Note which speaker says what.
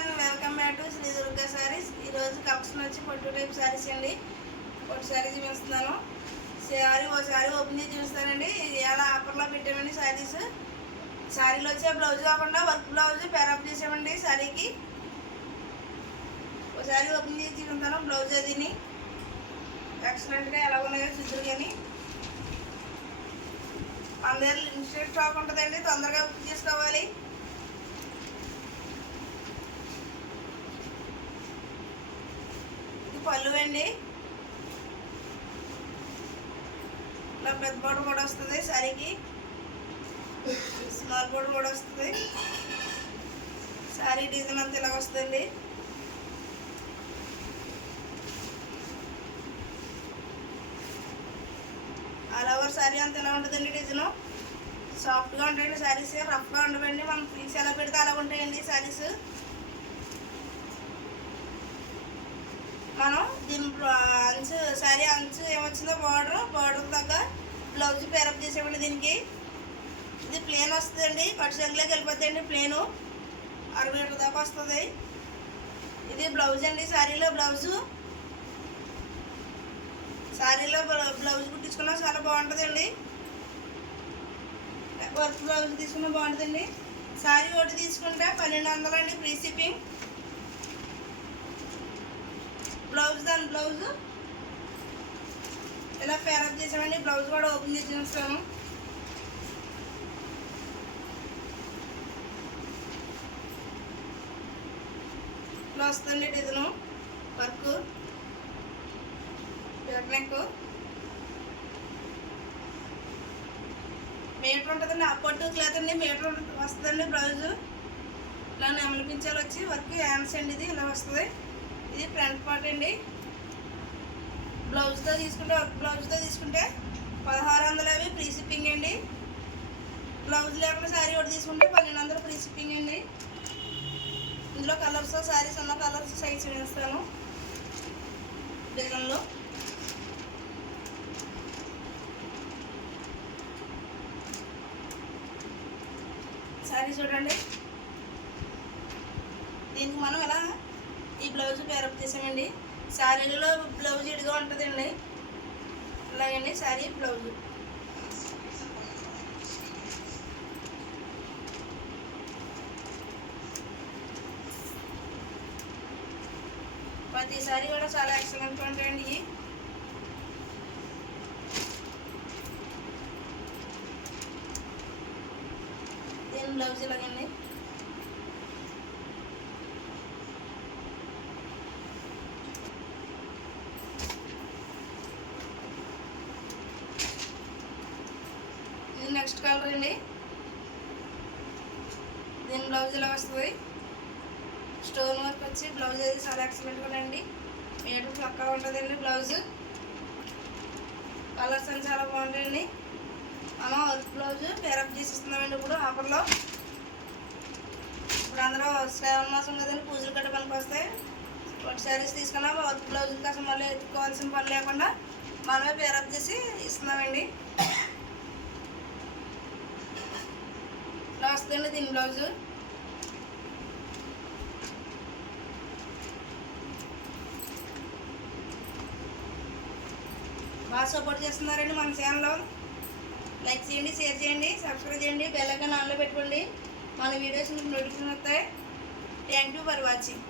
Speaker 1: One welcome back to Shri Durga sarees ఈరోజు collection వచ్చి పొట్టు టైప్ శారీస్ అండి. పొట్టు శారీ చూపిస్తున్నాను. శారీ ఓ శారీ ఓపెన్ చేసి చూపిస్తానండి. ఎలా ఆఫర్లో పెట్టామండి శారీస్ శారీలో వచ్చే బ్లౌజ్ కాకుండా వర్క్ బ్లౌజ్ పేరప్ చేసామండి శారీకి ఒకసారి ఓపెన్ చేసి చూపిస్తాను బ్లౌజ్ అదిని ఎక్సలెంట్గా ఎలా ఉన్నాయో చూద్దరు కానీ మన ఇన్స్టెంట్ స్టాక్ ఉంటుందండి తొందరగా బుక్ చేసుకోవాలి. పళ్ళు అండి. ఇలా పెద్ద బోర్డు కూడా వస్తుంది శారీకి స్మాల్ బోర్డు కూడా వస్తుంది. శారీ డిజైన్ అంతా ఇలా వస్తుంది. ఆల్ ఓవర్ శారీ అంతా ఎలా ఉంటుందండి డిజైన్? సాఫ్ట్గా ఉంటాయండి శారీస్ రఫ్గా ఉండవండి. మనం పీస్ ఎలా పెడితే అలా ఉంటాయండి శారీస్ మనం దీని అంచు సారీ అంచు ఏమొచ్చిందో బార్డర్ బార్డర్ తగ్గ బ్లౌజ్ పేరప్ చేసేవాడి దీనికి. ఇది ప్లేన్ వస్తుందండి పట్టు సంఖ్యలోకి వెళ్ళిపోతాయండి ప్లేను అరవై లీటర్ దాకా వస్తుంది. ఇది బ్లౌజ్ అండి శారీలో బ్లౌజు శారీలో బ్లౌజ్ కుట్టించుకున్నా చాలా బాగుంటుందండి. వర్క్ బ్లౌజ్ తీసుకున్నా బాగుంటుందండి. శారీ ఒకటి తీసుకుంటే పన్నెండు వందలు అండి ఫ్రీ షిప్పింగ్ బ్లౌజ్ దాని బ్లౌజ్. ఇలా పేరప్ చేసామండి. బ్లౌజ్ కూడా ఓపెన్ చేసి చూస్తాము ఇలా వస్తుంది డిజను వర్క్ నెక్. మీటర్ ఉంటుందండి అప్పట్టు క్లాత్ అండి. మీటర్ వస్తుందండి బ్లౌజు. ఇలా నెమలిపించాలి వచ్చి వర్క్ హ్యాండ్స్ అండి ఇది ఇలా వస్తుంది. ఇది ఫ్రంట్ పార్ట్ అండి. బ్లౌజ్తో తీసుకుంటే ఒక బ్లౌజ్తో తీసుకుంటే పదహారు వందల యాభై ఫ్రీ షిప్పింగ్ అండి. బ్లౌజ్ లేకుండా శారీ ఒకటి తీసుకుంటే పన్నెండు వందలు ఫ్రీ షిప్పింగ్ అండి. ఇందులో కలర్స్ శారీస్ ఉన్న కలర్స్ సైజ్ వేస్తాను. డిజైన్లో శారీ చూడండి. దీనికి మనం ఎలా ఈ బ్లౌజ్ పేరప్ చేసామండి శారీలలో బ్లౌజ్ ఇడిగా ఉంటుందండి. ఇలాగండి శారీ బ్లౌజ్. ప్రతి కూడా చాలా ఎక్సలెంట్ ఉంటాయండి ఇవి. దీని బ్లౌజ్ ఇలాగండి నెక్స్ట్ కలర్ అండి. దీని బ్లౌజ్ ఇలా వస్తుంది? స్టోన్ వర్క్ వచ్చి బ్లౌజ్ అది చాలా ఎక్సలెంట్గా ఉందండి. మీటర్ పక్కా ఉంటుందండి బ్లౌజ్. కలర్స్ అని చాలా బాగుంటాయండి. మనం వర్క్ బ్లౌజ్ పేరప్ చేసి ఇస్తున్నామండి ఇప్పుడు ఆఫర్లో. ఇప్పుడు అందరూ శ్రావణ మాసం కదండి పూజలు కట్ట పనికి వస్తాయి. ఒకటి శారీస్ తీసుకున్నా వర్క్ బ్లౌజ్ కోసం మళ్ళీ ఎత్తుకోవాల్సిన పని లేకుండా మనమే పేరప్ చేసి ఇస్తున్నామండి. వస్తుంది వస్తుందండి దీని బ్లౌజు. బాగా సపోర్ట్ చేస్తున్నారండి మన ఛానల్లో లైక్ చేయండి షేర్ చేయండి సబ్స్క్రైబ్ చేయండి బెల్ ఆన్లో పెట్టుకోండి. మన వీడియోస్ మీకు నోటిఫికేషన్ వస్తాయి. Thank you for watching